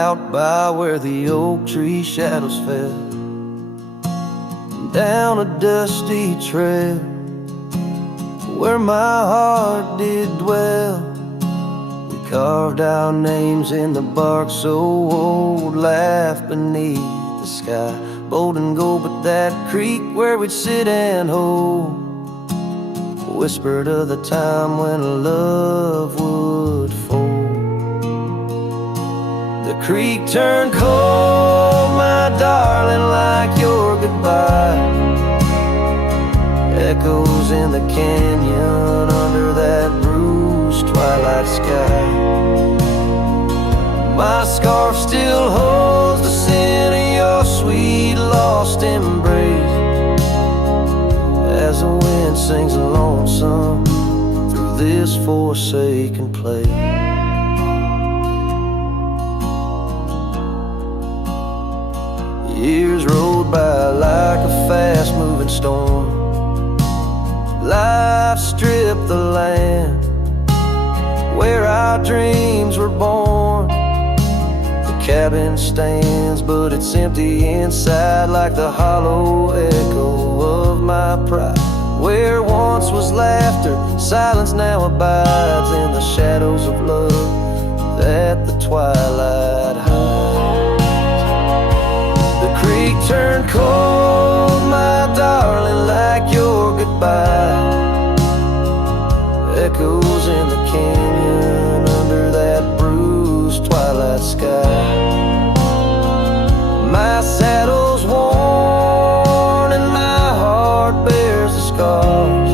out by where the oak tree shadows fell, down a dusty trail where my heart did dwell. We carved our names in the bark so old, laughed beneath the sky, bold and gold. But that creek where we'd sit and hold whispered of the time when love would fold. The creek turned cold, my darling, like your goodbye. Echoes in the canyon under that bruised twilight sky. My scarf still holds the scent of your sweet lost embrace, as the wind sings a lonesome through this forsaken place. Years rolled by like a fast-moving storm. Life stripped the land where our dreams were born. The cabin stands, but it's empty inside, like the hollow echo of my pride. Where once was laughter, silence now abides in the shadows of love that the twilight hides. The creek turned cold, my darling, like your goodbye. Echoes in the canyon under that bruised twilight sky. My saddle's worn and my heart bears the scars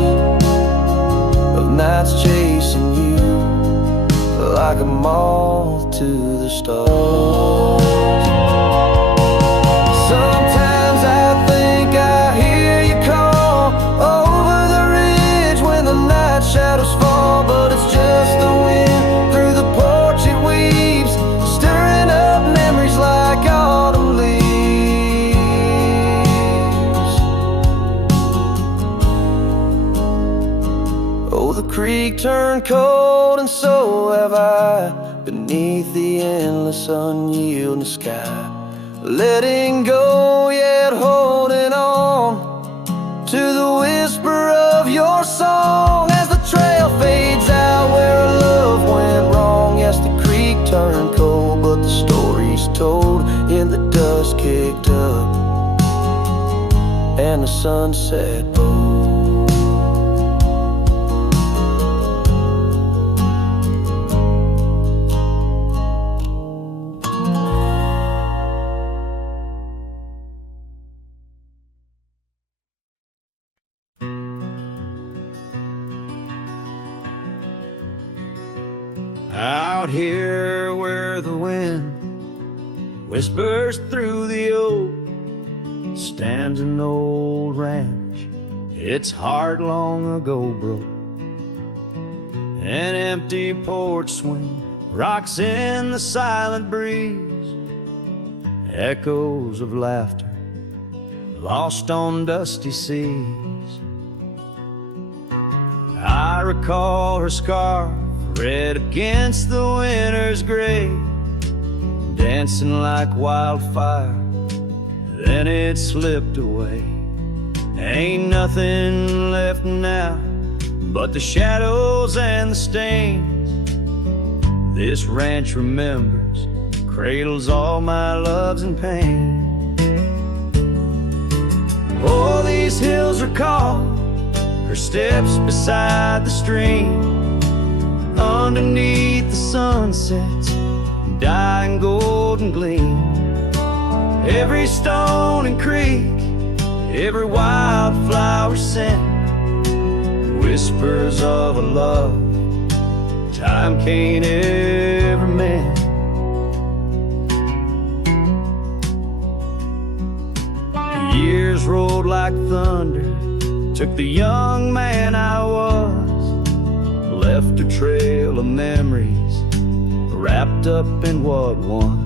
of nights chasing you like a moth to the stars. Sometimes I think I hear you call over the ridge when the night shadows fall, but it's just the wind through the porch it weaves, stirring up memories like autumn leaves. Oh, the creek turned cold and so have I, beneath the endless unyielding sky. Letting go yet holding on to the whisper of your song as the trail fades out where our love went wrong. Yes, the creek turned cold, but the story's told in the dust kicked up and the sunset bold. Out here where the wind whispers through the oak stands an old ranch, its heart long ago broke. An empty porch swing rocks in the silent breeze, echoes of laughter lost on dusty seas. I recall her scarf red against the winter's gray, dancing like wildfire, then it slipped away. Ain't nothing left now but the shadows and the stains. This ranch remembers, cradles all my loves and pain. Oh, these hills recall her steps beside the stream, underneath the sunset's dying golden gleam. Every stone and creek, every wildflower scent, whispers of a love time can't ever mend. The years rolled like thunder, took the young man I was, left a trail of memories wrapped up in what once.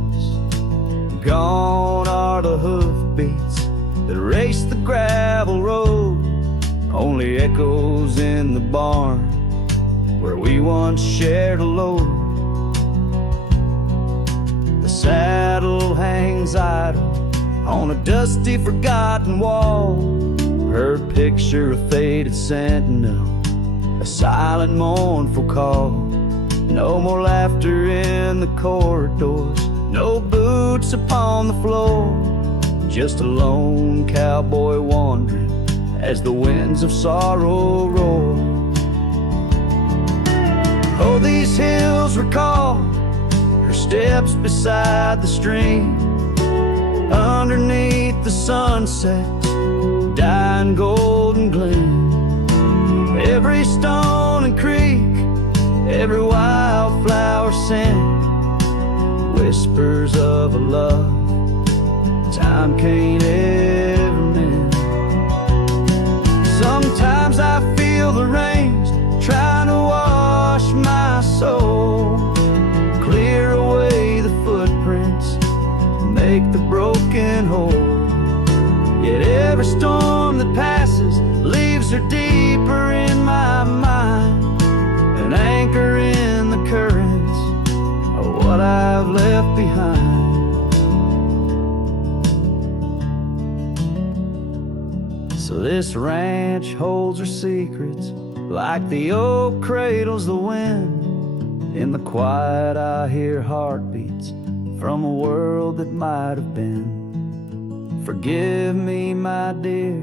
Gone are the hoofbeats that raced the gravel road, only echoes in the barn where we once shared a load. The saddle hangs idle on a dusty, forgotten wall. Her picture, a faded sentinel, a silent, mournful call. No more laughter in the corridors, no boots upon the floor. Just a lone cowboy wandering as the winds of sorrow roar. Oh, these hills recall her steps beside the stream, underneath the sunset's dying golden gleam. Every stone and creek, every wildflower sing whispers of a love time can't ever mend. Sometimes I feel the rains trying to wash my soul, clear away the footprints, make the broken whole. Yet every storm that passes leaves her deeper in my mind, an anchor in the currents of what I've left behind. So this ranch holds her secrets, like the oak cradles the wind. In the quiet I hear heartbeats from a world that might have been. Forgive me, my dear,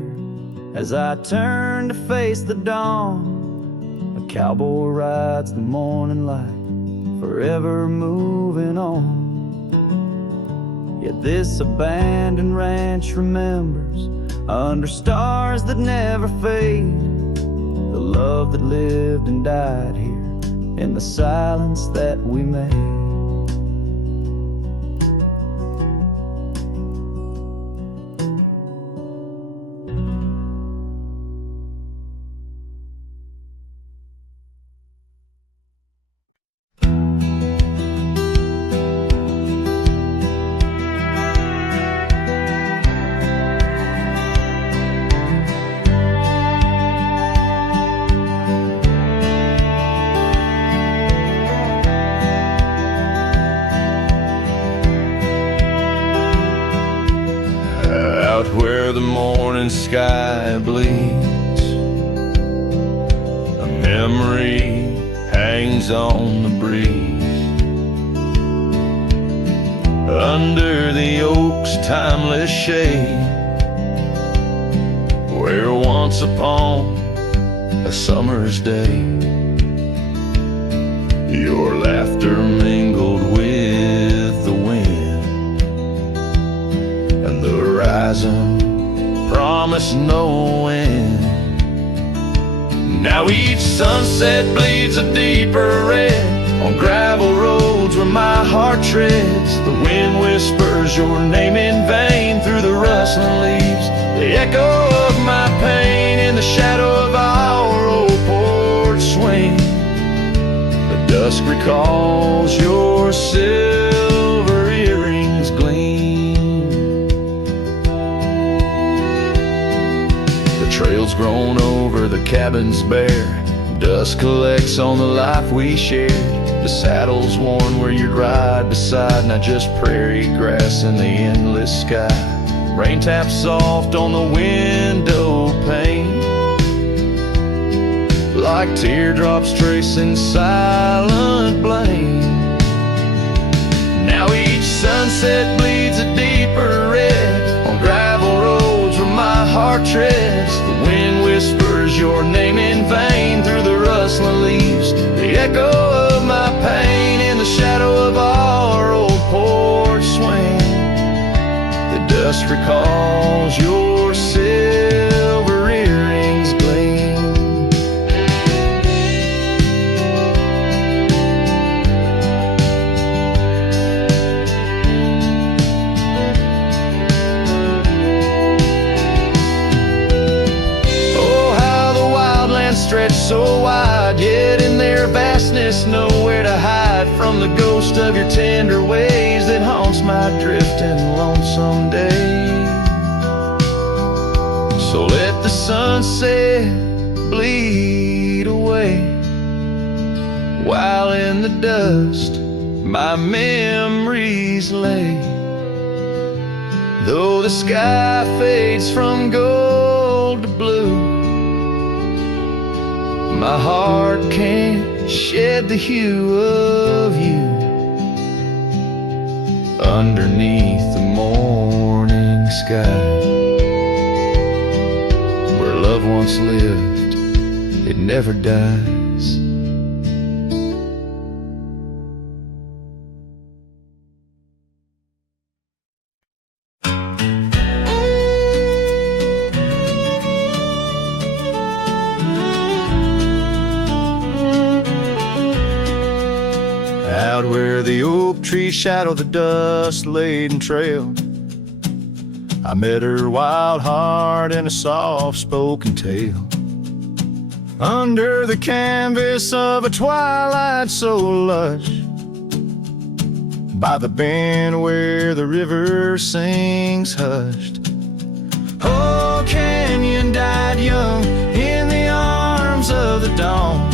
as I turn to face the dawn. A cowboy rides the morning light, forever moving on. Yet this abandoned ranch remembers, under stars that never fade, the love that lived and died here in the silence that we made. Where the morning sky bleeds, a memory hangs on the breeze. Under the oak's timeless shade, where once upon a summer's day, your laughter mingled with the wind, and the horizon promised no end. Now each sunset bleeds a deeper red on gravel roads where my heart treads. The wind whispers your name in vain through the rustling leaves, the echo of my pain in the shadow of our old porch swing. The dusk recalls your silver earrings gleam. The trail's grown over, the cabin's bare, dust collects on the life we shared. The saddle's worn where you'd ride beside, not just prairie grass in the endless sky. Rain taps soft on the window pane, like teardrops tracing silent blame. Now each sunset bleeds a deeper red on gravel roads where my heart treads. The wind whispers your name in vain through the rustling leaves, the echo of my pain in the shadow of our old porch swing. The dust recalls your silver earrings gleam. Stretch so wide, yet in their vastness nowhere to hide from the ghost of your tender ways that haunts my drifting lonesome days. So let the sunset bleed away, while in the dust my memories lay. Though the sky fades from gold to blue, my heart can't shed the hue of you. Underneath the morning sky, where love once lived, it never dies. Out where the oak trees shadow the dust-laden trail, I met her wild heart in a soft-spoken tale. Under the canvas of a twilight so lush, by the bend where the river sings hushed. Oh, Canyon died young in the arms of the dawn.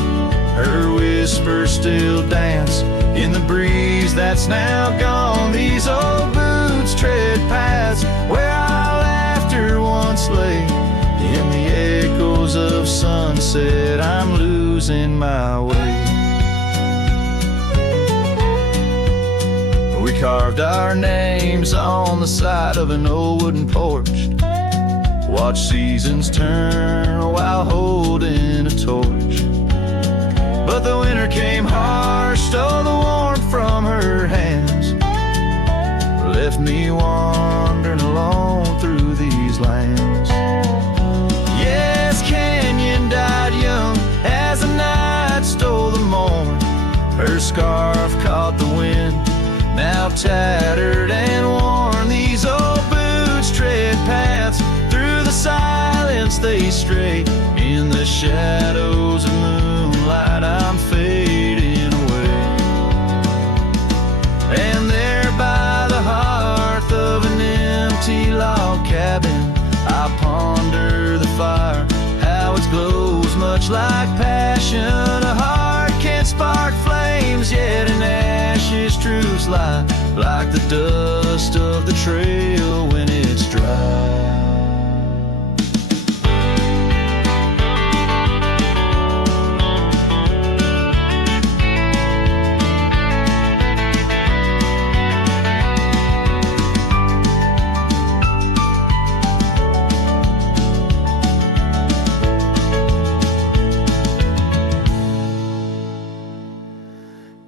Her whispers still dance in the breeze that's now gone. These old boots tread paths where our laughter once lay. In the echoes of sunset, I'm losing my way. We carved our names on the side of an old wooden porch, watched seasons turn while holding a torch. But the winter came harsh, stole the warmth from her hands, left me wandering alone through these lands. Yes, Canyon died young as the night stole the morn. Her scarf caught the wind, now tattered and worn. These old boots tread paths through the silence they stray. In the shadows of moonlight, I'm fading away. And there by the hearth of an empty log cabin, I ponder the fire, how it glows much like passion. A heart can't spark flames, yet in ashes truths lie, like the dust of the trail when it's dry.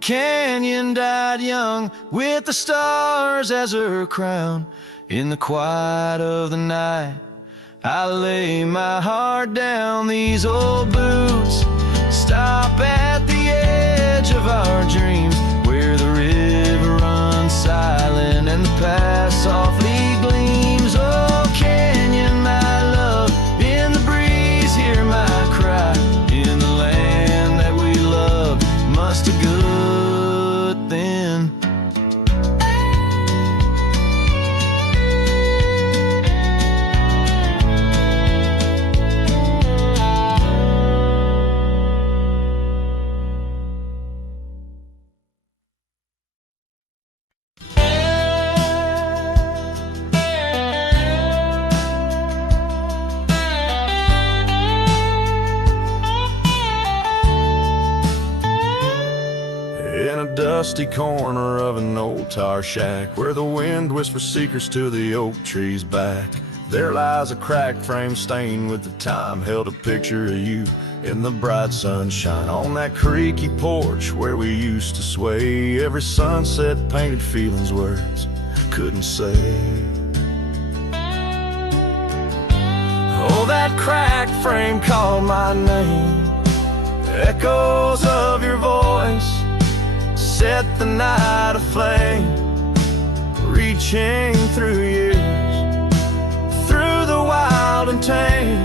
Canyon died young with the stars as her crown. In the quiet of the night, I lay my heart down. These old boots stop at the edge of our dreams, where the river runs silent and the past softly gleams. Oh, Canyon, my love, in the breeze hear my cry. In the land that we loved, must have good then. Dusty corner of an old tar shack, where the wind whispers secrets to the oak tree's back, there lies a cracked frame stained with the time, held a picture of you in the bright sunshine. On that creaky porch where we used to sway, every sunset painted feelings words couldn't say. Oh, that cracked frame called my name, echoes of your voice set the night aflame, reaching through years, through the wild and tame.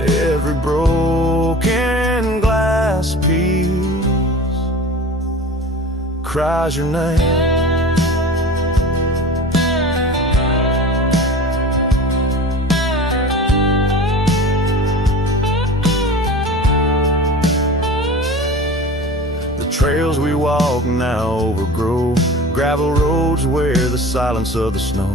Every broken glass piece cries your name. Trails we walk now overgrow gravel roads where the silence of the snow,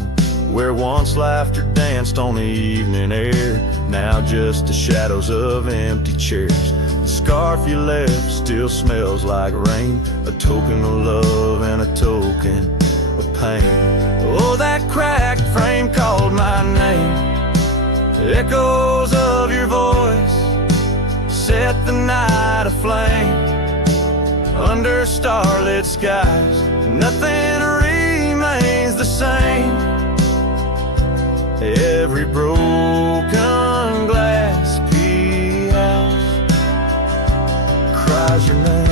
where once laughter danced on the evening air, now just the shadows of empty chairs. The scarf you left still smells like rain, a token of love and a token of pain. Oh, that cracked frame called my name. Echoes of your voice set the night aflame. Under starlit skies, nothing remains the same. Every broken glass piece cries your name.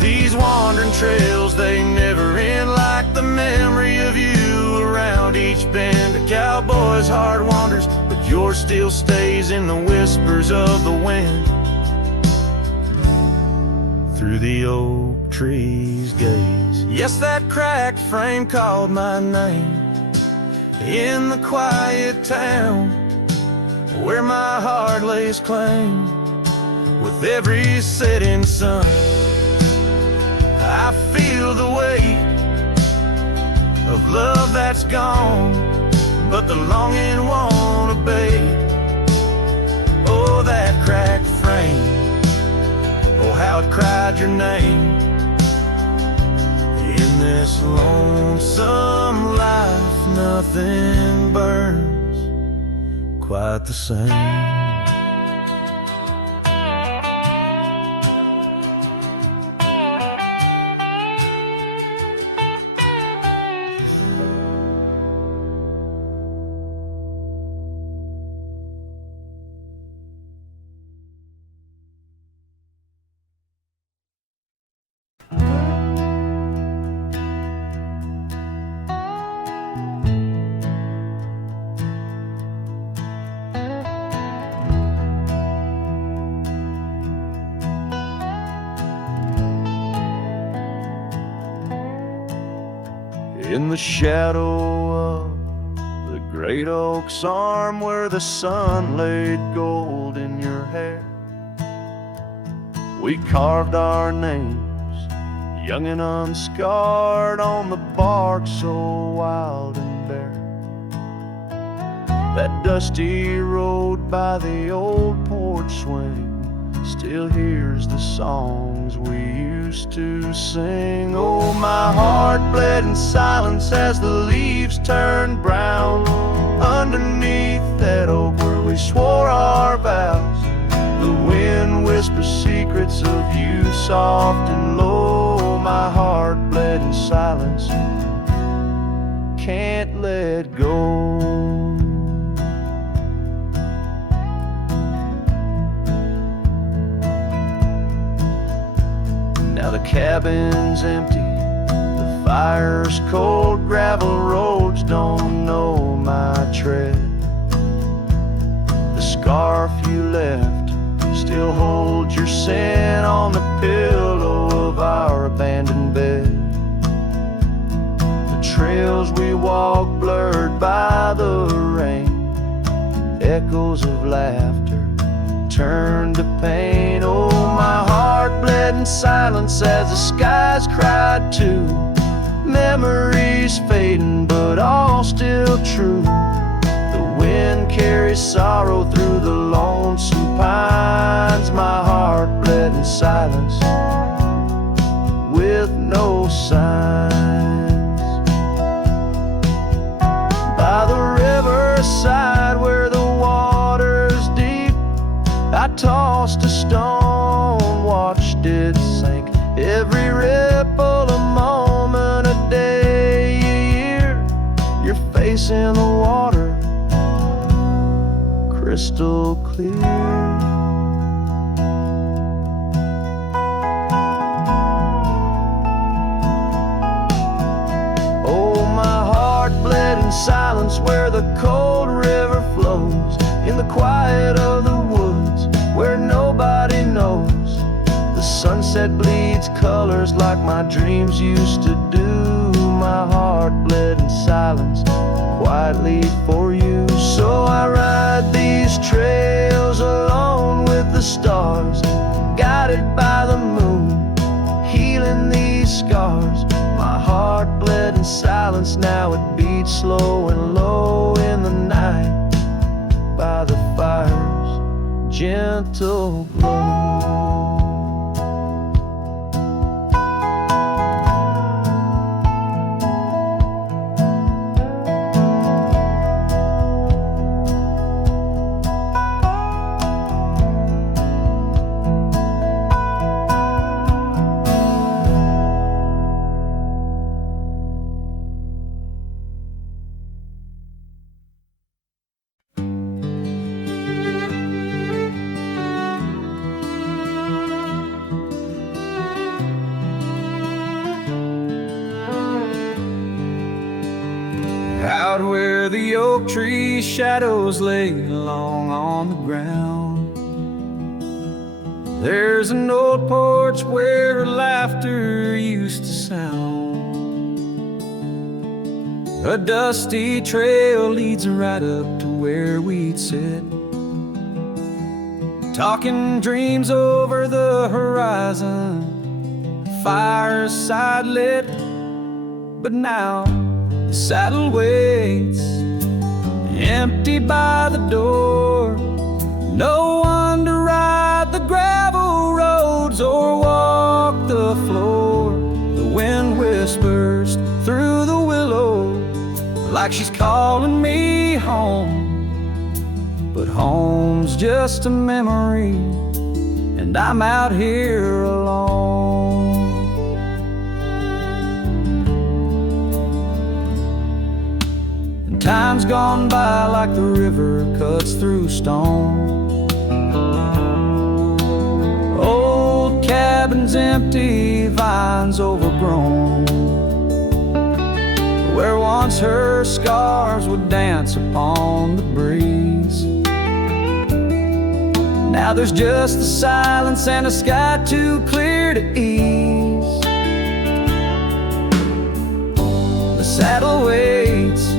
These wandering trails, they never end, like the memory of you around each bend. A cowboy's heart wanders, but yours still stays in the whispers of the wind. Through the oak trees gaze. Yes, that cracked frame called my name. In the quiet town where my heart lays claim. With every setting sun, I feel the weight of love that's gone, but the longing won't abate. Oh, that cracked frame, oh, how it cried your name. In this lonesome life, nothing burns quite the same. In the shadow of the great oak's arm, where the sun laid gold in your hair, we carved our names, young and unscarred, on the bark so wild and bare. That dusty road by the old porch swing still hears the songs we used to sing. Oh, my heart bled in silence as the leaves turned brown underneath that oak where we swore our vows. The wind whispers secrets of you soft and low. My heart bled in silence, can't let go. Now the cabin's empty, the fire's cold, gravel roads don't know my tread. The scarf you left still holds your scent on the pillow of our abandoned bed. The trails we walk blurred by the rain, echoes of laughter turned to pain. Oh, my heart bled in silence as the skies cried too. Memories fading, but all still true. The wind carries sorrow through the lonesome pines. My heart bled in silence with no signs. By the riverside where the water's deep, I tossed a stone, watched it sink. Every ripple a moment, a day, a year. Your face in the water, crystal clear. Oh, my heart bled in silence where the cold river flows. In the quiet of the woods where nobody knows. The sunset bleeds colors like my dreams used to do. My heart bled in silence quietly for you. So I ride these trails alone with the stars, guided by the moon, healing these scars. My heart bled in silence, now it beats slow and low in the night by the fire's gentle glow. Out where the oak tree shadows lay long on the ground, there's an old porch where laughter used to sound. A dusty trail leads right up to where we'd sit, talking dreams over the horizon, fireside lit. But now the saddle waits, empty by the door. No one to ride the gravel roads or walk the floor. The wind whispers through the willow like she's calling me home. But home's just a memory, and I'm out here alone. Time's gone by like the river cuts through stone. Old cabins empty, vines overgrown, where once her scars would dance upon the breeze. Now there's just the silence and a sky too clear to ease. The saddle waits,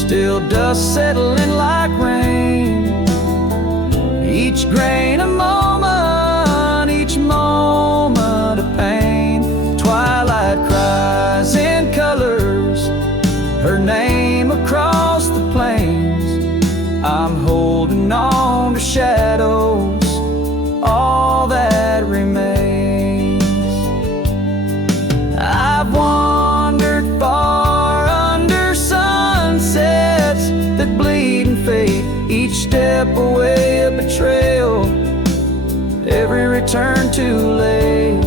still dust settling like rain. Each grain a moment, each moment a pain. Twilight cries in colors, her name across the plains. I'm holding on to shadows, all that remains. I've wandered far under sunsets that bleed and fade, each step away up a trail, every return too late.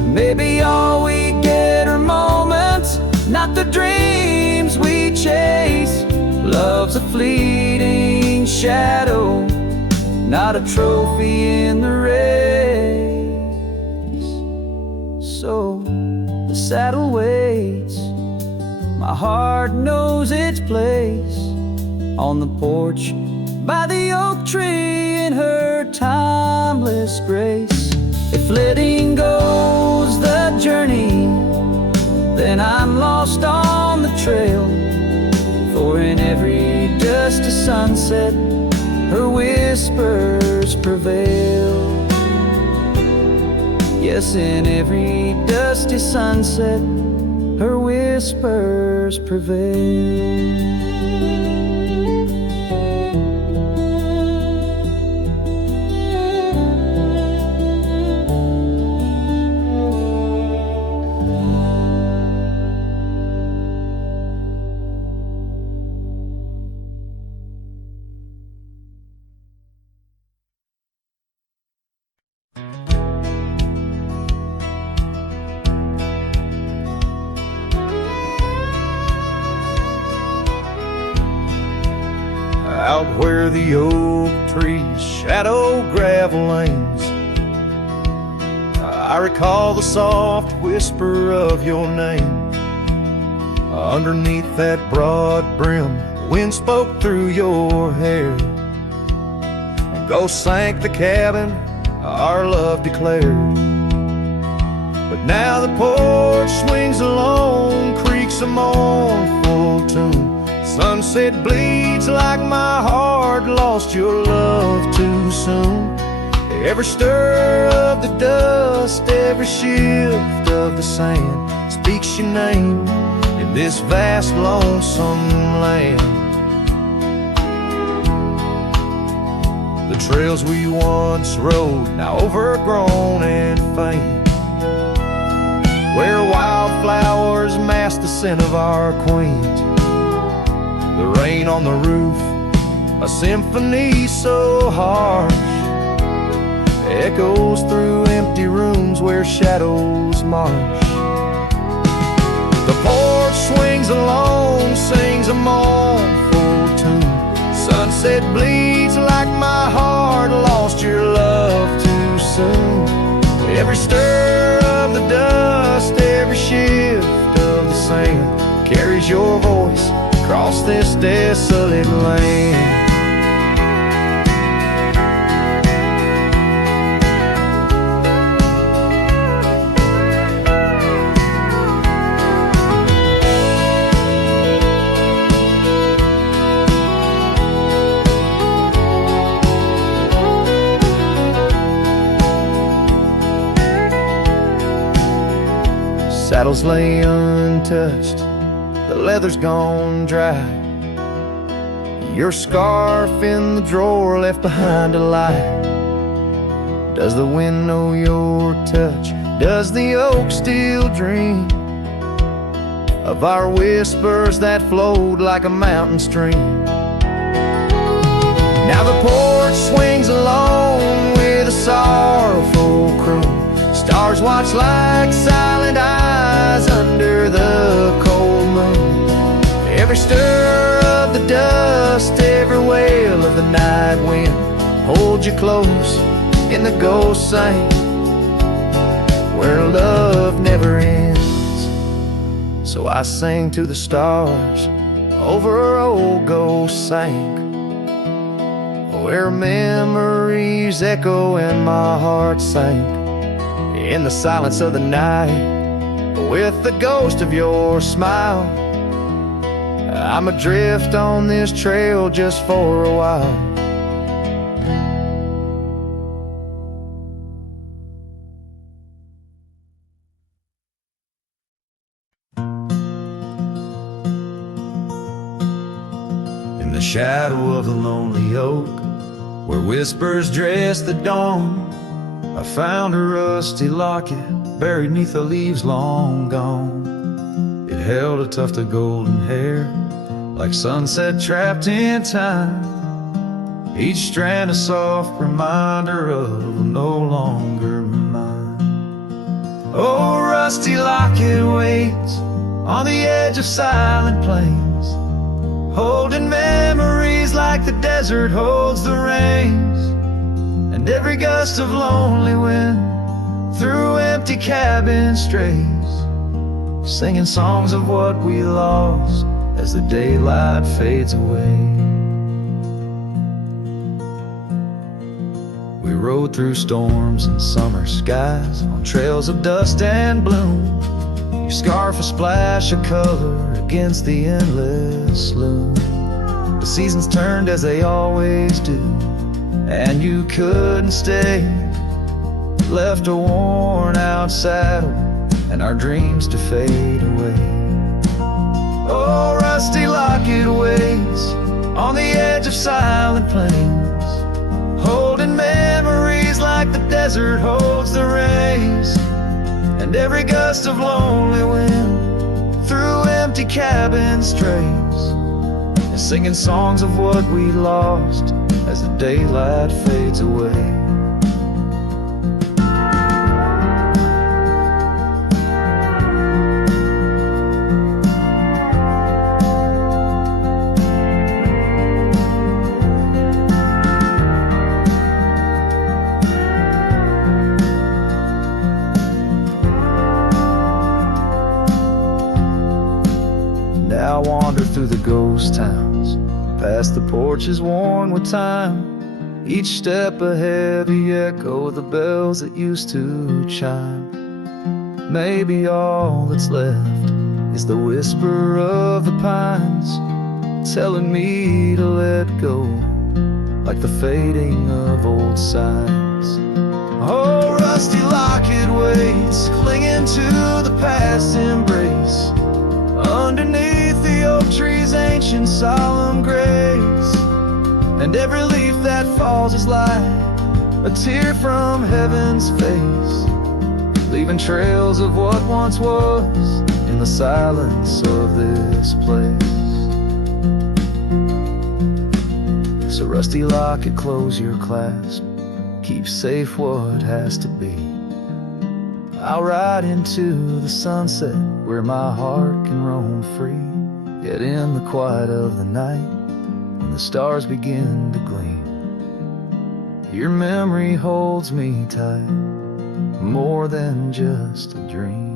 Maybe all we get are moments, not the dreams we chase. Love's a fleeting shadow, not a trophy in the race. So the saddle waits, my heart knows its place on the porch by the oak tree in her timeless grace. If letting go's the journey, then I'm lost on the trail. For in every dusty sunset, her whispers prevail. Yes, in every dusty sunset, her whispers prevail. Out where the oak trees shadow gravel lanes, I recall the soft whisper of your name. Underneath that broad brim, wind spoke through your hair. Ghosts sank the cabin, our love declared. But now the porch swings alone, creaks a mournful tune. Sunset bleeds like my heart lost your love too soon. Every stir of the dust, every shift of the sand speaks your name in this vast lonesome land. The trails we once rode, now overgrown and faint, where wildflowers mask the scent of our queens. The rain on the roof, a symphony so harsh, echoes through empty rooms where shadows march. The porch swings alone, sings a mournful tune. Sunset bleeds like my heart lost your love too soon. Every stir of the dust, every shift of the sand carries your voice across this desolate land. Saddles lay untouched, the leather's gone dry. Your scarf in the drawer left behind a light. Does the wind know your touch? Does the oak still dream of our whispers that flowed like a mountain stream? Now the porch swings alone with a sorrowful croon. Stars watch like silent eyes under the cold moon. Every stir of the dust, every wail of the night wind holds you close in the ghost sing where love never ends. So I sing to the stars over old ghost sank, where memories echo and my heart sank in the silence of the night with the ghost of your smile. I'm adrift on this trail just for a while. In the shadow of the lonely oak, where whispers dress the dawn, I found a rusty locket buried neath the leaves long gone. It held a tuft of golden hair, like sunset trapped in time, each strand a soft reminder of no longer mine. Oh, rusty locket waits on the edge of silent plains, holding memories like the desert holds the rains. And every gust of lonely wind through empty cabin strays, singing songs of what we lost as the daylight fades away. We rode through storms and summer skies on trails of dust and bloom. Your scarf a splash of color against the endless loom. The seasons turned as they always do, and you couldn't stay. Left a worn out saddle and our dreams to fade away. Oh, rusty locket waits on the edge of silent plains, holding memories like the desert holds the rays. And every gust of lonely wind through empty cabin strays, is singing songs of what we lost as the daylight fades away. Now I wander through the ghost towns, past the porches worn with time. Each step a heavy echo of the bells that used to chime. Maybe all that's left is the whisper of the pines telling me to let go, like the fading of old signs. Oh, rusty locket waits, clinging to the past embrace, underneath the oak tree's ancient solemn grace. And every leaf that falls is like a tear from heaven's face, leaving trails of what once was in the silence of this place. So rusty locket, close your clasp, keep safe what has to be. I'll ride into the sunset where my heart can roam free, yet in the quiet of the night, when the stars begin to gleam, your memory holds me tight, more than just a dream.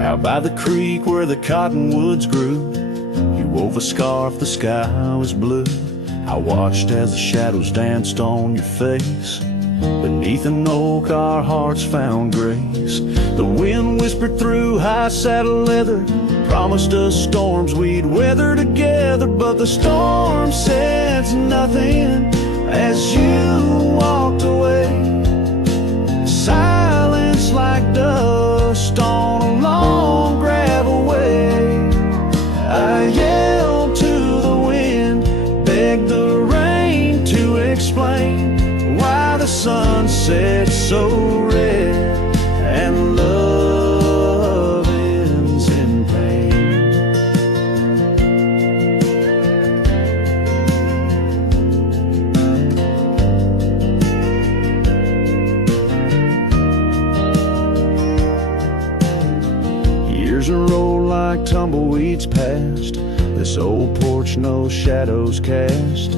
Out by the creek where the cottonwoods grew, you wove a scarf, the sky was blue. I watched as the shadows danced on your face. Beneath an oak our hearts found grace. The wind whispered through high saddle leather, promised us storms we'd weather together. But the storm said nothing as you walked away. Silence like dust on a long gravel way. I yelled to the wind, begged the rain to explain why the sun set so red and love ends in pain. Years roll like tumbleweeds past this old porch, no shadows cast,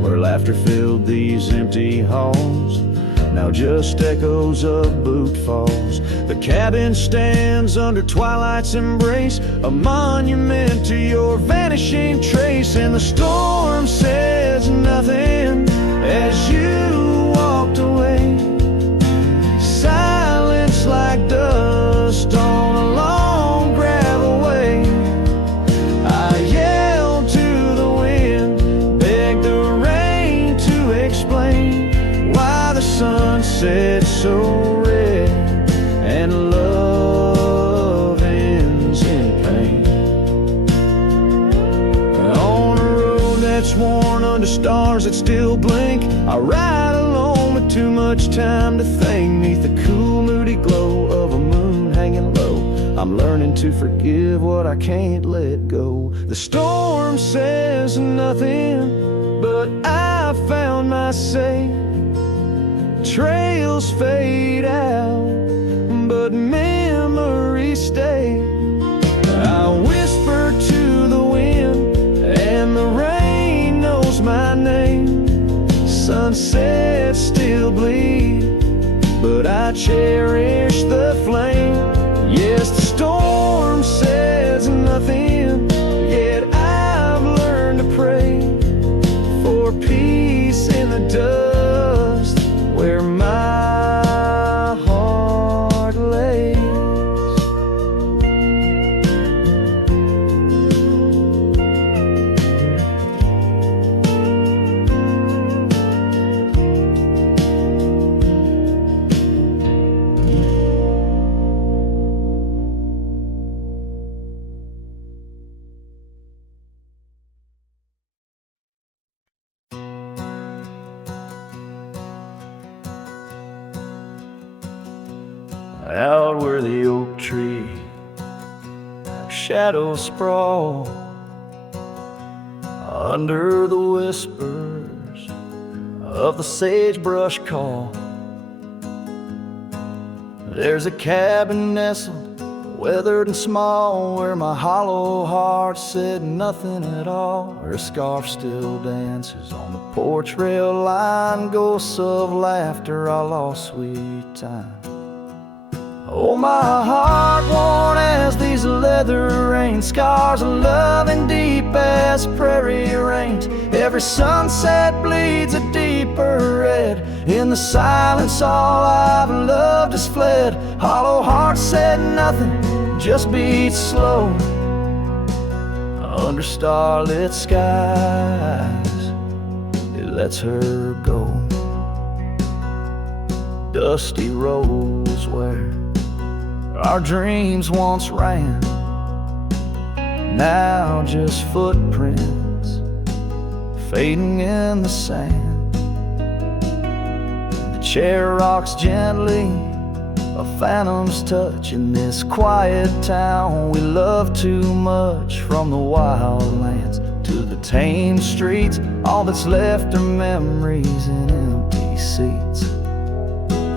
where laughter filled these empty halls, now just echoes of boot falls. The cabin stands under twilight's embrace, a monument to your vanishing trace. And the storm says nothing as you walked away. Silence like dust on a long gravel way. I yelled to the wind, begged the rain to explain why the sun set so red and love ends in pain. On a road that's worn under stars that still blink, I ride alone with too much time to think. Neath the cool moody glow of a moon hanging low, I'm learning to forgive what I can't let go. The storm says nothing, but I found my say. Trails fade out, but memories stay. I whisper to the wind, and the rain knows my name. Sunsets still bleed, but I cherish the flame. Yes, the storm says nothing, yet I've learned to pray for peace in the dust where my heart lays. Out where the oak tree shadows sprawl, under the whispers of the sagebrush call, there's a cabin nestled, weathered and small, where my hollow heart said nothing at all, where a scarf still dances on the porch rail line, ghosts of laughter I lost sweet time. Oh, my heart worn as these leather rain scars of love and deep as prairie rains. Every sunset bleeds a deeper red. In the silence all I've loved has fled. Hollow heart said nothing, just beats slow. Under starlit skies, it lets her go. Dusty roads where our dreams once ran, now just footprints fading in the sand. The chair rocks gently, a phantom's touch in this quiet town we love too much. From the wildlands to the tame streets, all that's left are memories in empty seats.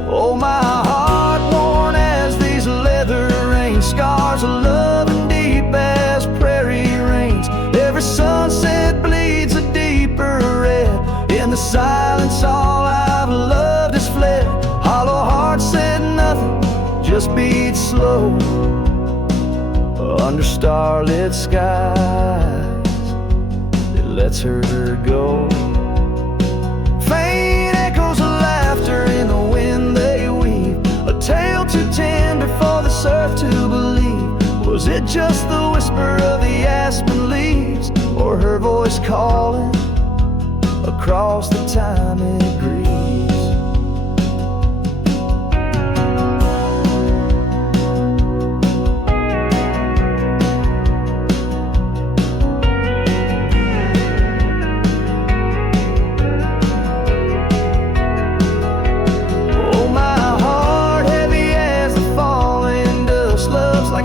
Oh, my heart worn as these leather rain scars of love and deep as prairie rains. Every sunset bleeds a deeper red. In the silence all I've loved has fled. Hollow heart said nothing, just beats slow. Under starlit skies, it lets her go. Faint echoes of laughter in the wind they weave, a tale too tender for this earth to believe. Was it just the whisper of the aspen leaves, or her voice calling across the time it grieves?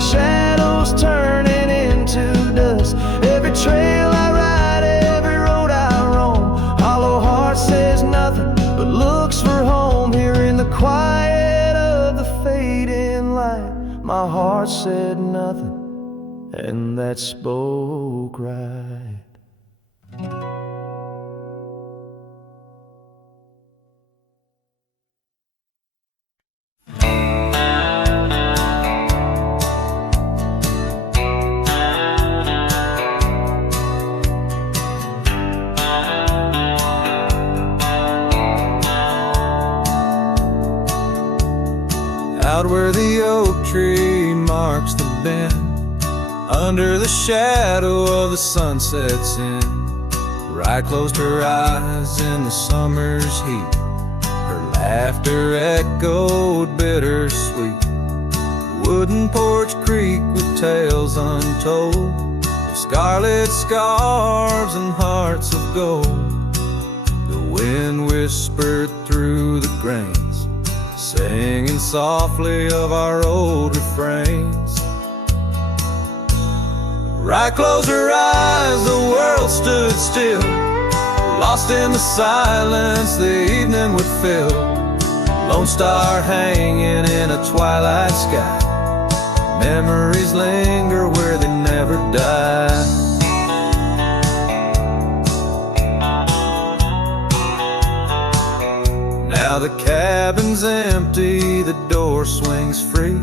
Shadows turning into dust. Every trail I ride, every road I roam. Hollow heart says nothing, but looks for home. Here in the quiet of the fading light, my heart said nothing, and that spoke right. Out where the oak tree marks the bend, under the shadow of the sunset's end, Rye closed her eyes in the summer's heat. Her laughter echoed bittersweet. Wooden porch creek with tales untold, of scarlet scarves and hearts of gold. The wind whispered through the grains, singing softly of our old refrains. Rye closed her eyes, the world stood still. Lost in the silence, the evening would fill. Lone star hanging in a twilight sky. Memories linger where they never die. Now the cabin's empty, the door swings free.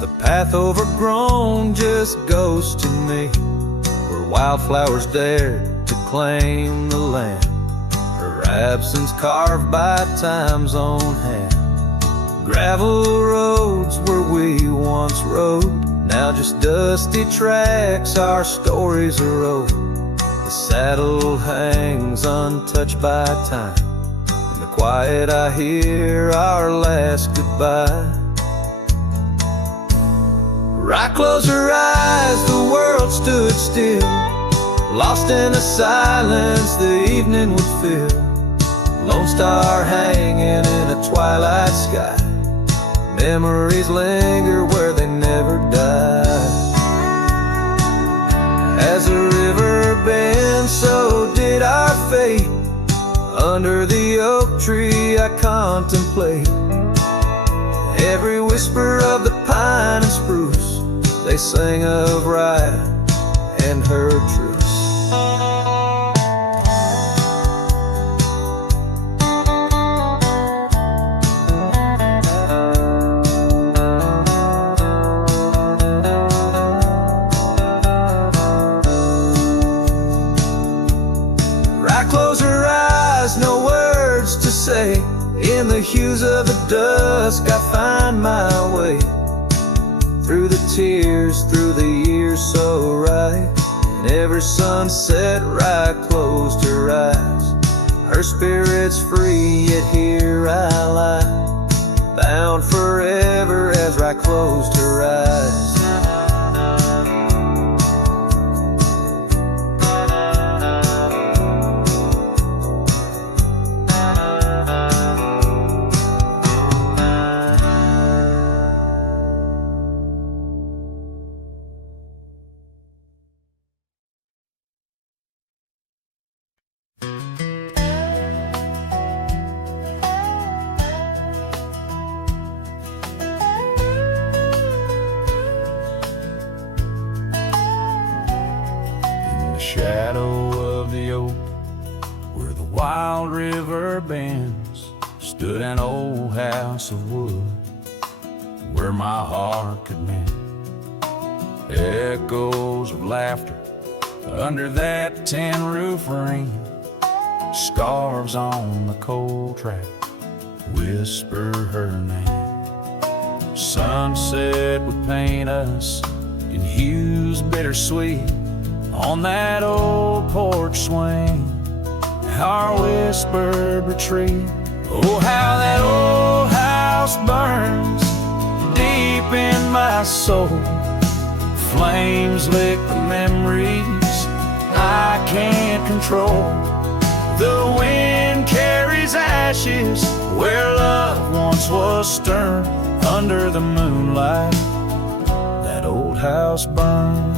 The path overgrown just goes to me, where wildflowers dared to claim the land. Her absence carved by time's own hand. Gravel roads where we once rode, now just dusty tracks, our stories erode. The saddle hangs untouched by time. In the quiet I hear our last goodbye. Rye closed her eyes, the world stood still. Lost in the silence, the evening would fill. Lone star hanging in a twilight sky. Memories linger where they never die. As the river bends, so did our fate. Under the oak tree I contemplate every whisper of the pine and spruce. They sang of Rye and her truce. close her eyes, no words to say. In the hues of the dusk I find my way. Through the tears, through the years so right. And every sunset right closed her eyes. Her spirit's free, yet here I lie, bound forever as right closed her eyes. Shadow of the oak, where the wild river bends, stood an old house of wood, where my heart could mend. Echoes of laughter under that tin roof ring, scarves on the cold track whisper her name. Sunset would paint us in hues bittersweet on that old porch swing, our whispered retreat. Oh, how that old house burns deep in my soul. Flames lick the memories I can't control. The wind carries ashes where love once was stern. Under the moonlight, that old house burns.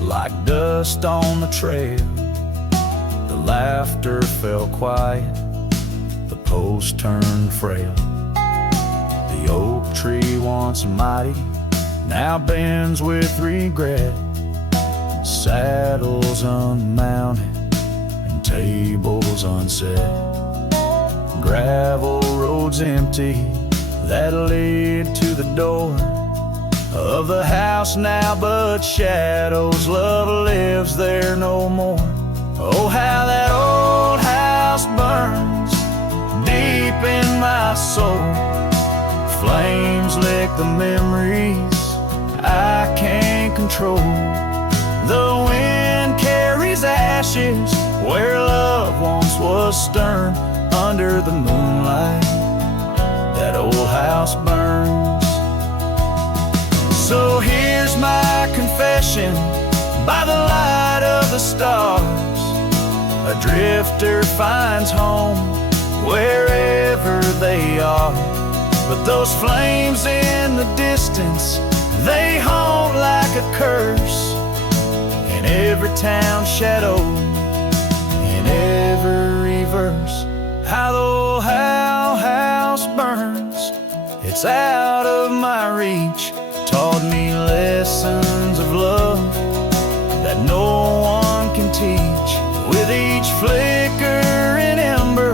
Like dust on the trail, the laughter fell quiet, the post turned frail. The oak tree once mighty now bends with regret. Saddles unmounted and tables unset. Gravel roads empty that lead to the door of the house now, but shadows. Love lives there no more. Oh, how that old house burns deep in my soul. Flames lick the memories I can't control. The wind carries ashes where love once was stern. Under the moonlight, that old house burns. So here's my confession by the light of the stars. A drifter finds home wherever they are. But those flames in the distance, they haunt like a curse. In every town shadow, in every verse. How the old house burns, it's out of my reach. Taught me lessons of love that no one can teach. With each flicker and ember,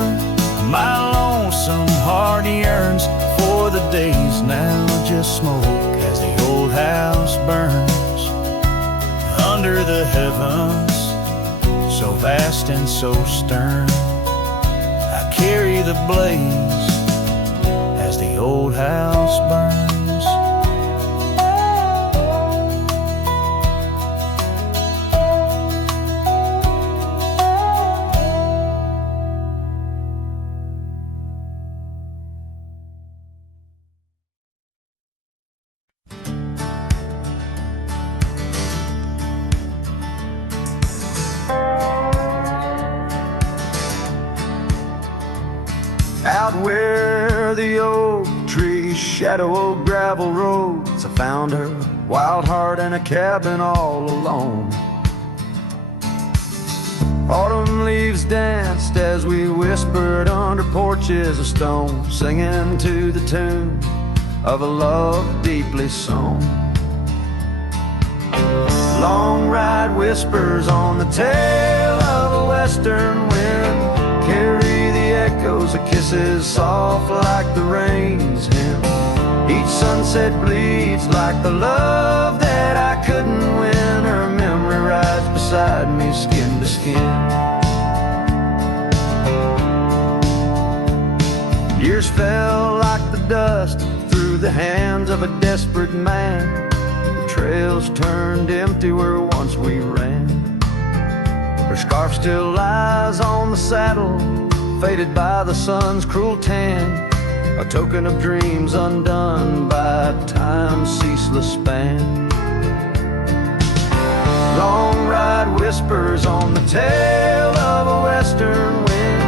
my lonesome heart yearns for the days now just smoke as the old house burns. Under the heavens, so vast and so stern, I carry the blaze as the old house burns. Out where the oak trees shadow old gravel roads, I found her, wild heart in a cabin all alone. Autumn leaves danced as we whispered under porches of stone, singing to the tune of a love deeply sown. Long ride whispers on the tail of a western wind carry the echoes of kisses soft like the rain's hymn. Each sunset bleeds like the love that I couldn't win. Her memory rides beside me, skin to skin. Years fell like the dust through the hands of a desperate man. The trails turned empty where once we ran. Her scarf still lies on the saddle, faded by the sun's cruel tan, a token of dreams undone by time's ceaseless span. Long ride whispers on the tail of a western wind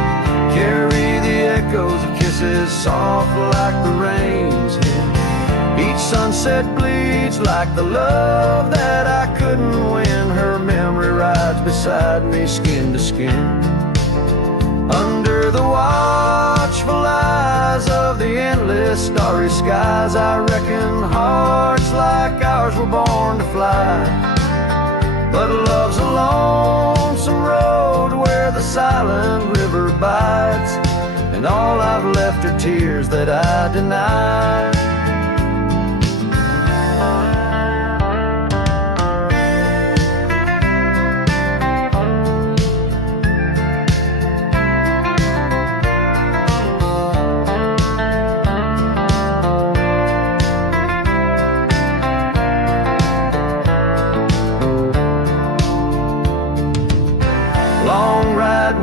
carry the echoes of kisses soft like the rain's hymn. Each sunset bleeds like the love that I couldn't win. Her memory rides beside me, skin to skin. Under the watchful eyes of the endless starry skies, I reckon hearts like ours were born to fly. But love's a lonesome road where the silent river bites, and all I've left are tears that I deny.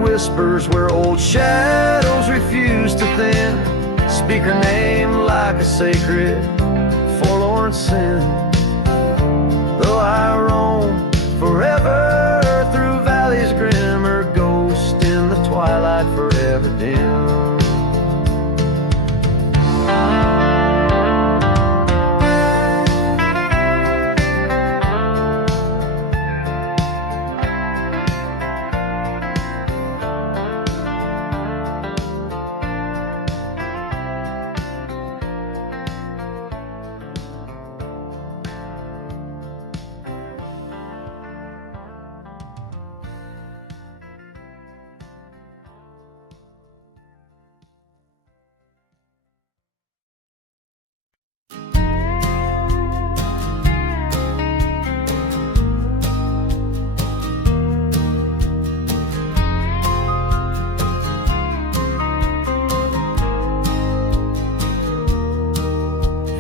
Whispers where old shadows refuse to thin, speak her name like a sacred, forlorn sin. Though I roam forever through valleys grim, her ghost in the twilight forever dim.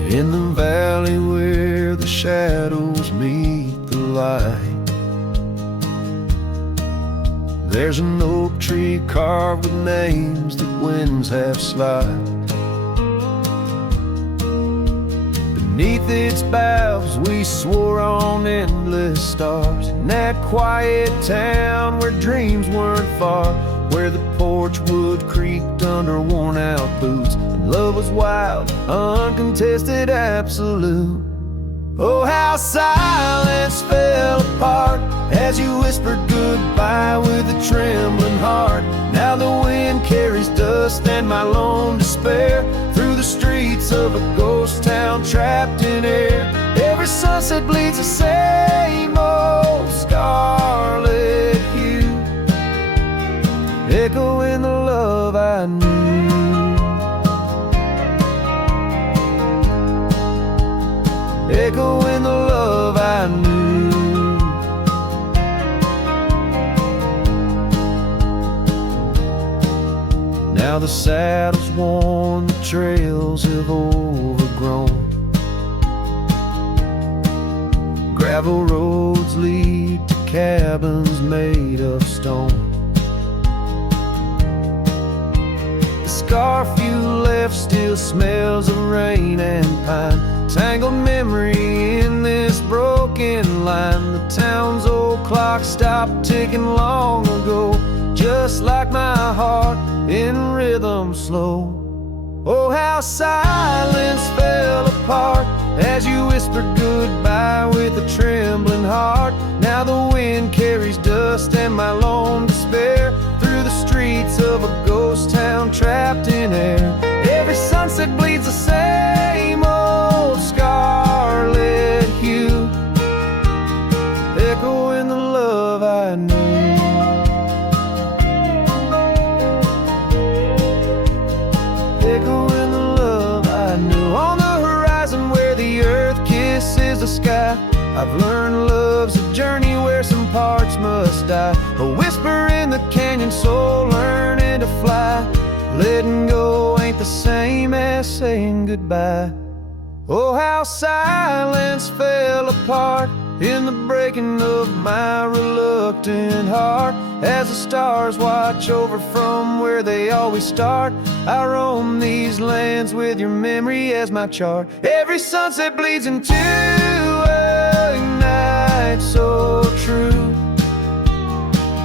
In the valley where the shadows meet the light, there's an oak tree carved with names that winds have slide. Beneath its boughs we swore on endless stars, in that quiet town where dreams weren't far, where the porch wood creaked under worn-out boots, and love was wild, uncontested, absolute. Oh, how silence fell apart as you whispered goodbye with a trembling heart. Now the wind carries dust and my lone despair through the streets of a ghost town trapped in air. Every sunset bleeds the same old scarlet hue, echoing the love I knew. Echoing the love I knew. Now the saddle's worn, the trails have overgrown. Gravel roads lead to cabins made of stone. The scarf you left still smells of rain and pine, tangled memory in this broken line. The town's old clock stopped ticking long ago, just like my heart in rhythm slow. Oh, how silence fell apart as you whispered goodbye with a trembling heart. Now the wind carries dust and my lone despair through the streets of a ghost town trapped in air. Every sunset bleeds the same old scarlet hue, echoing the love I knew. Echoing the love I knew. On the horizon this is the sky. I've learned love's a journey where some parts must die. A whisper in the canyon, soul learning to fly. Letting go ain't the same as saying goodbye. Oh, how silence fell apart in the breaking of my reluctant heart. As the stars watch over from where they always start, I roam these lands with your memory as my chart. Every sunset bleeds into a night so true,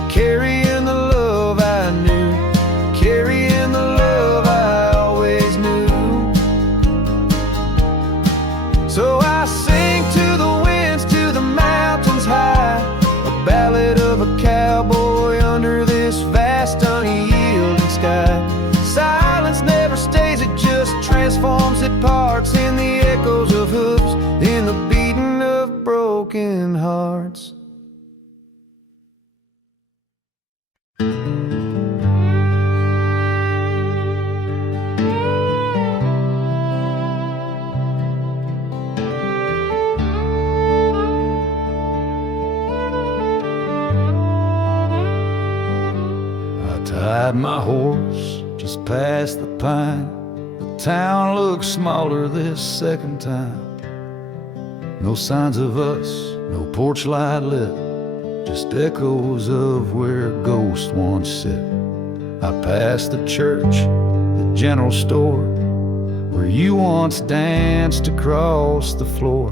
carrying the love I knew, carrying the love I always knew. So I sing to the winds, to the mountains high, a ballad of a cowboy under this vast unyielding sky. Silence never stays, it just transforms, it parts in the echoes of hooves, in the beating of broken hearts. Tied my horse just past the pine. The town looks smaller this second time. No signs of us, no porch light lit, just echoes of where ghosts once sit. I passed the church, the general store, where you once danced across the floor.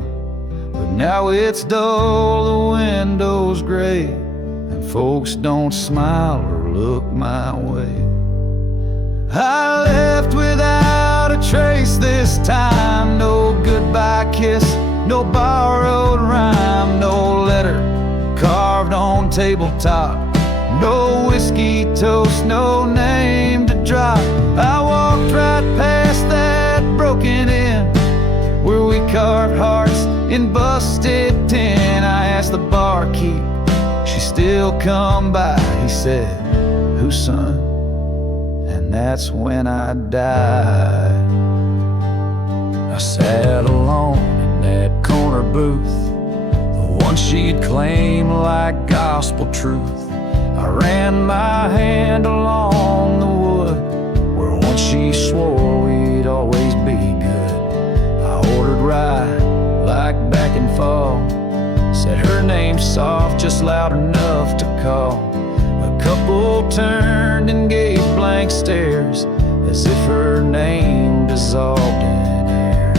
But now it's dull, the window's gray, and folks don't smile or look my way. I left without a trace this time. No goodbye kiss, no borrowed rhyme, no letter carved on tabletop, no whiskey toast, no name to drop. I walked right past that broken inn where we carved hearts in busted tin. I asked the barkeep, she still come by. He said, "Whose son?" And that's when I died. I sat alone in that corner booth, the one she'd claim like gospel truth. I ran my hand along the wood where once she swore we'd always be good. I ordered rye like back in fall, said her name soft, just loud enough to call. A couple turned and gave blank stares as if her name dissolved in air.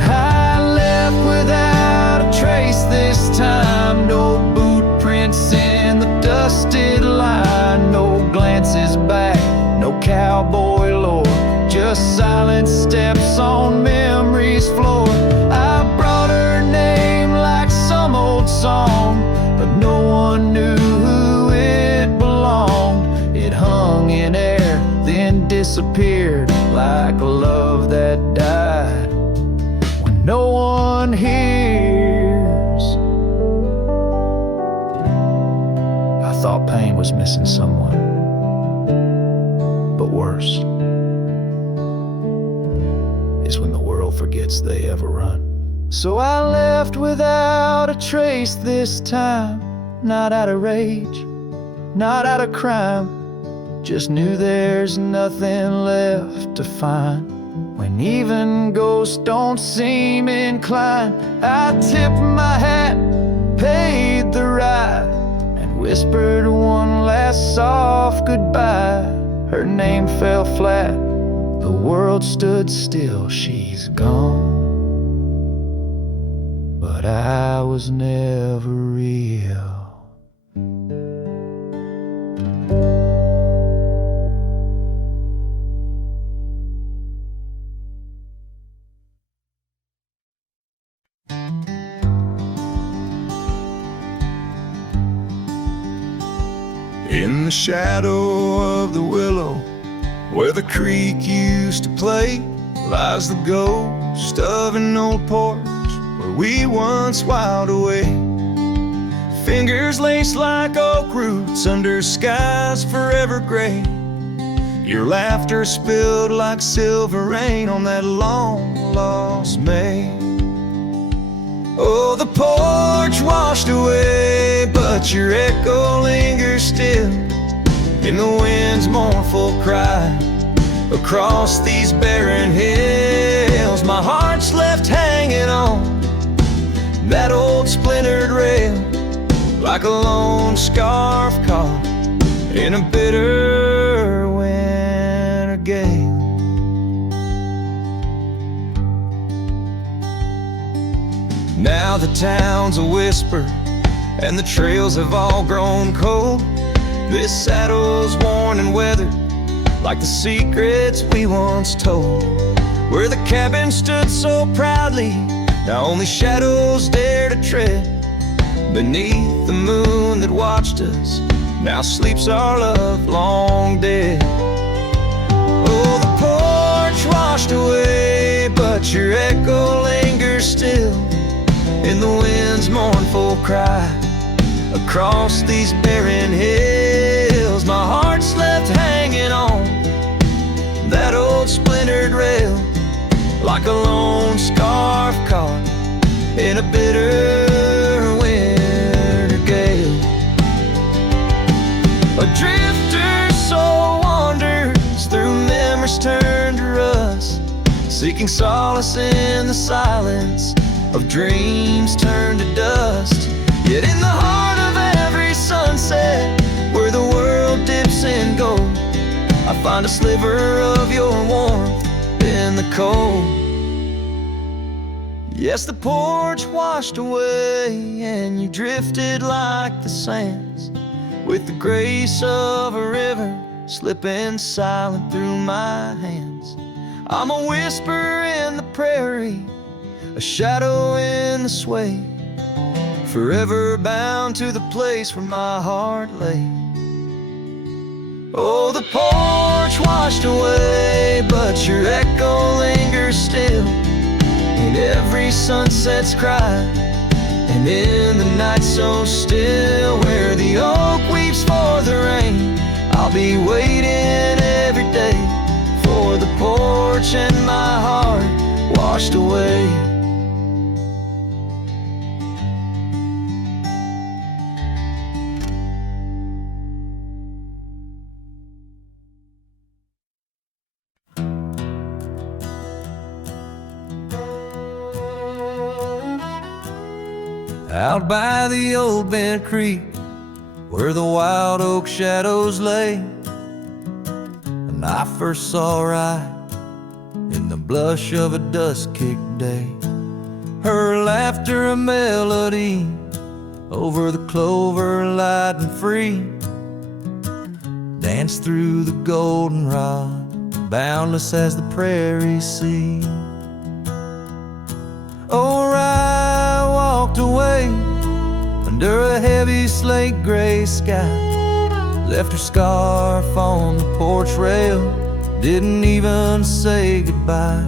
I left without a trace this time, no boot prints in the dusted line, no glances back, no cowboy lore, just silent steps on memory's floor. I brought her name like some old song, but no one knew who it belonged. It hung in air, then disappeared like a love that died when no one hears. I thought pain was missing someone, but worse is when the world forgets they ever run. So I left without a trace this time, not out of rage, not out of crime, just knew there's nothing left to find. When even ghosts don't seem inclined, I tipped my hat, paid the ride, and whispered one last soft goodbye. Her name fell flat, the world stood still, she's gone. But I was never real. In the shadow of the willow, where the creek used to play, lies the ghost of an old porch where we once whiled away. Fingers laced like oak roots under skies forever gray. Your laughter spilled like silver rain on that long lost May. washed away, but your echo lingers still in the wind's mournful cry. Across these barren hills, my heart's left hanging on that old splintered rail, like a lone scarf caught in a bitter winter gale. Now the town's a whisper, and the trails have all grown cold. This saddle's worn and weathered, like the secrets we once told. Where the cabin stood so proudly, now only shadows dare to tread. Beneath the moon that watched us, now sleeps our love long dead. Oh, the porch washed away, but your echo lingers still in the wind's mournful cry. Across these barren hills, my heart's left hanging on that old splintered rail, like a lone scarf caught in a bitter winter gale. A drifter soul wanders through memories turned to rust, seeking solace in the silence of dreams turned to dust. Yet in the heart of every sunset, where the world dips in gold, I find a sliver of your warmth in the cold. Yes, the porch washed away, and you drifted like the sands, with the grace of a river slipping silent through my hands. I'm a whisper in the prairie, a shadow in the sway, forever bound to the place where my heart lay. Oh, the porch washed away, but your echo lingers still in every sunset's cry, and in the night so still, where the oak weeps for the rain, I'll be waiting every day for the porch and my heart washed away. Out by the old bent creek, where the wild oak shadows lay, and I first saw right in the blush of a dust-kicked day. Her laughter a melody over the clover, light and free, danced through the goldenrod, boundless as the prairie sea. Oh, I walked away under a heavy slate gray sky, left her scarf on the porch rail, didn't even say goodbye.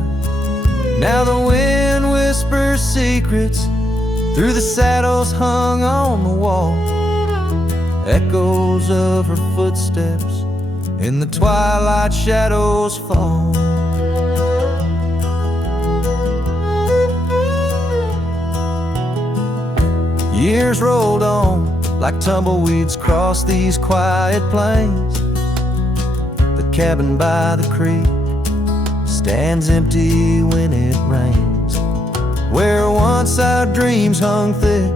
Now the wind whispers secrets through the saddles hung on the wall, echoes of her footsteps in the twilight shadows fall. Years rolled on like tumbleweeds across these quiet plains. The cabin by the creek stands empty when it rains, where once our dreams hung thick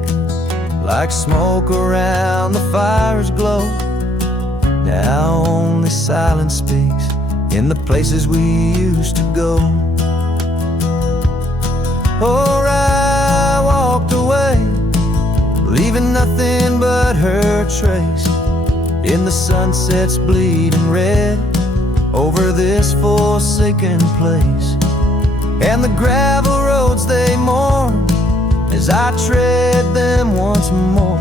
like smoke around the fire's glow. Now only silence speaks in the places we used to go. Oh, I walked away, leaving nothing but her trace in the sunset's bleeding red over this forsaken place. And the gravel roads they mourn as I tread them once more,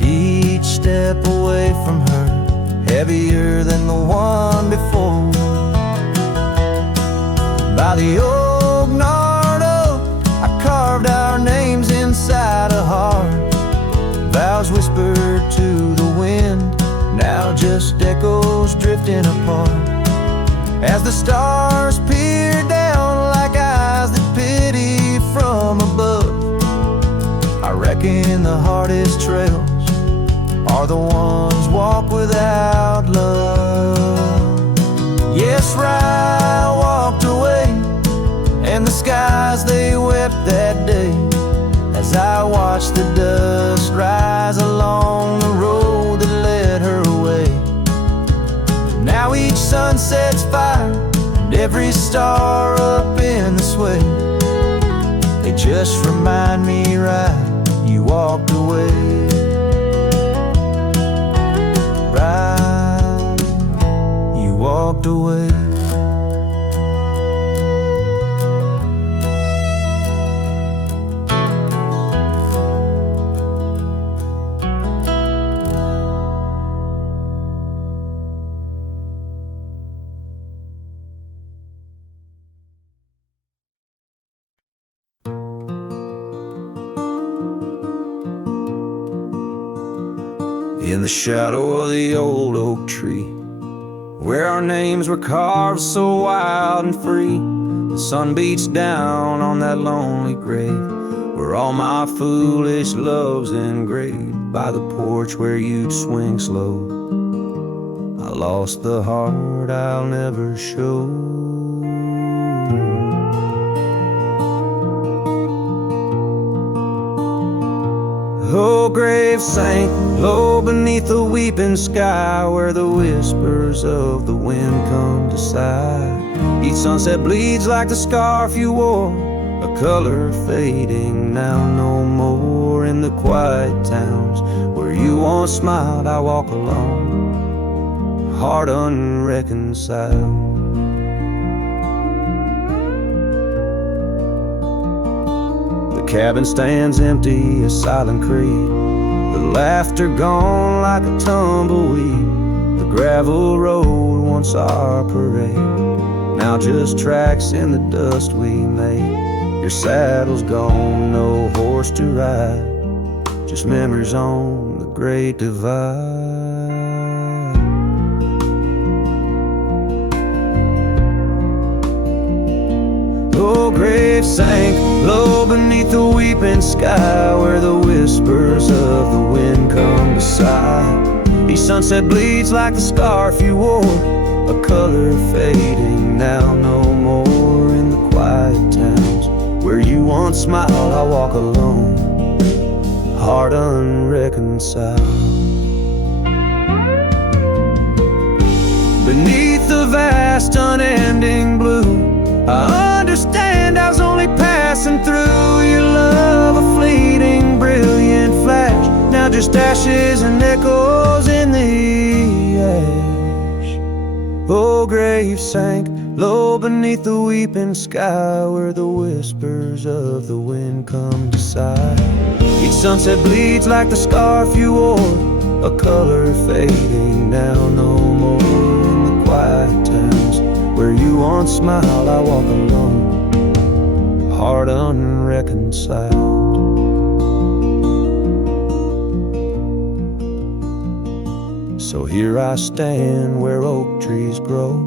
each step away from her heavier than the one before. By the old gnarled oak, I carved our names inside a heart, vows whispered to the wind, now just echoes drifting apart. As the stars peer down like eyes that pity from above, I reckon these trails are the ones walked without love. Yes, Rye walked away, and the skies they wept that day, as I watched the dust rise along the road that led her away. Now each sunset's fire, and every star up in the sway, they just remind me, right, you walked away. Right, you walked away. In the shadow of the old oak tree, where our names were carved so wild and free, the sun beats down on that lonely grave, where all my foolish love's engraved. By the porch where you'd swing slow, I lost the heart I'll never show. Oh, grave sank low beneath the weeping sky, where the whispers of the wind come to sigh. Each sunset bleeds like the scarf you wore, a color fading now no more. In the quiet towns where you once smiled, I walk alone, heart unreconciled. The cabin stands empty, a silent creed, the laughter gone like a tumbleweed. The gravel road, once our parade, now just tracks in the dust we made. Your saddle's gone, no horse to ride, just memories on the great divide. Oh, grave sank low beneath the weeping sky, where the whispers of the wind come to sigh. Each sunset bleeds like the scarf you wore, a color fading now no more. In the quiet towns where you once smiled, I walk alone, heart unreconciled. Beneath the vast unending blue, I understand I was only passing through. Your love, a fleeting, brilliant flash, now just ashes and echoes in the ash. Oh, grave sank low beneath the weeping sky, where the whispers of the wind come to sigh. Each sunset bleeds like the scarf you wore, a color fading now no more. In the quiet towns where you once smiled, I walk alone, heart unreconciled. So here I stand where oak trees grow,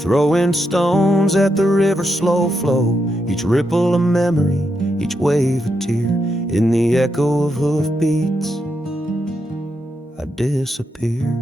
throwing stones at the river's slow flow. Each ripple a memory, each wave a tear. In the echo of hoofbeats, I disappear.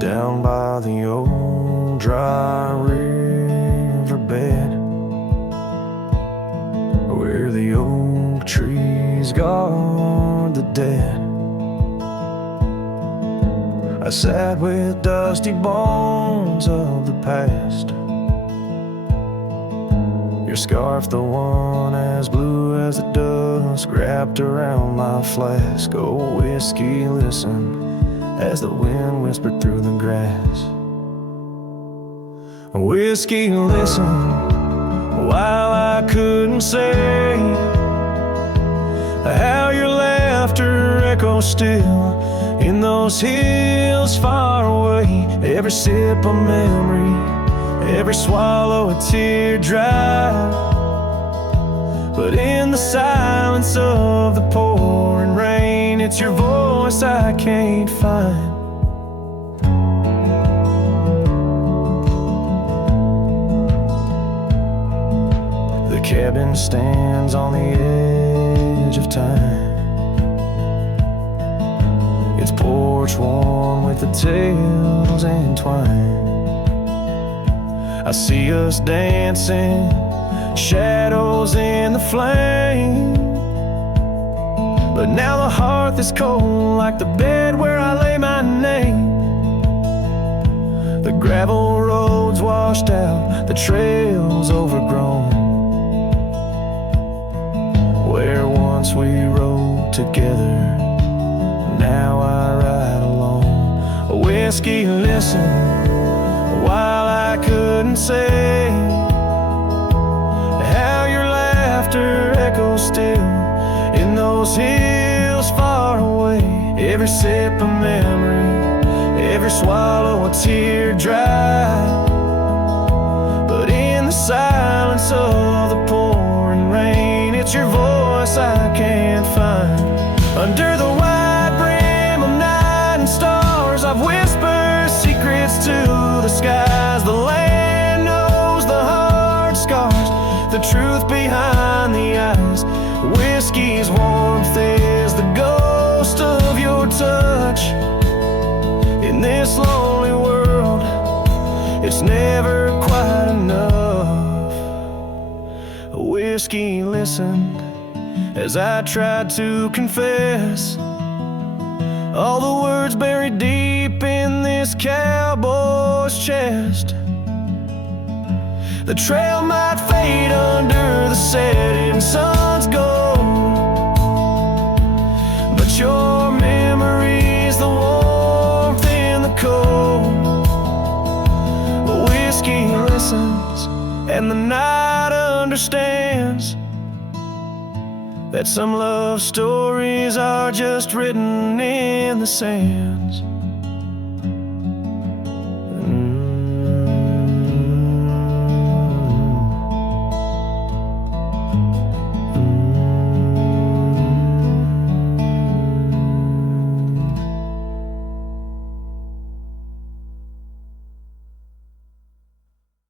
Down by the old dry riverbed, where the oak trees guard the dead, I sat with dusty bones of the past. Your scarf, the one as blue as the dusk, wrapped around my flask. Oh, whiskey, listen as the wind whispered through the grass. Whiskey, listen, while I couldn't say how your laughter echoes still in those hills far away. Every sip a memory, every swallow a tear dry. But in the silence of the pouring rain, it's your voice I can't find. The cabin stands on the edge of time, its porch warm with the tales entwined. I see us dancing, shadows in the flame. But now the hearth is cold like the bed where I lay my name. The gravel roads washed out, the trails overgrown. Where once we rode together, now I ride alone. A whiskey listen while I couldn't say how your laughter echoes still in those hills far away. Every sip a memory, every swallow a tear dry. But in the silence of the pouring rain, it's your voice I can't find. Under the wide brim of night and stars, I've whispered secrets to the skies. The land knows the hard scars, the truth behind the eyes. Whiskey's warmth is the ghost of your touch. In this lonely world, it's never quite enough. Whiskey listened as I tried to confess all the words buried deep in this cowboy's chest. The trail might fade under the setting sun's gold, but your memory's the warmth in the cold. Whiskey listens and the night understands that some love stories are just written in the sands.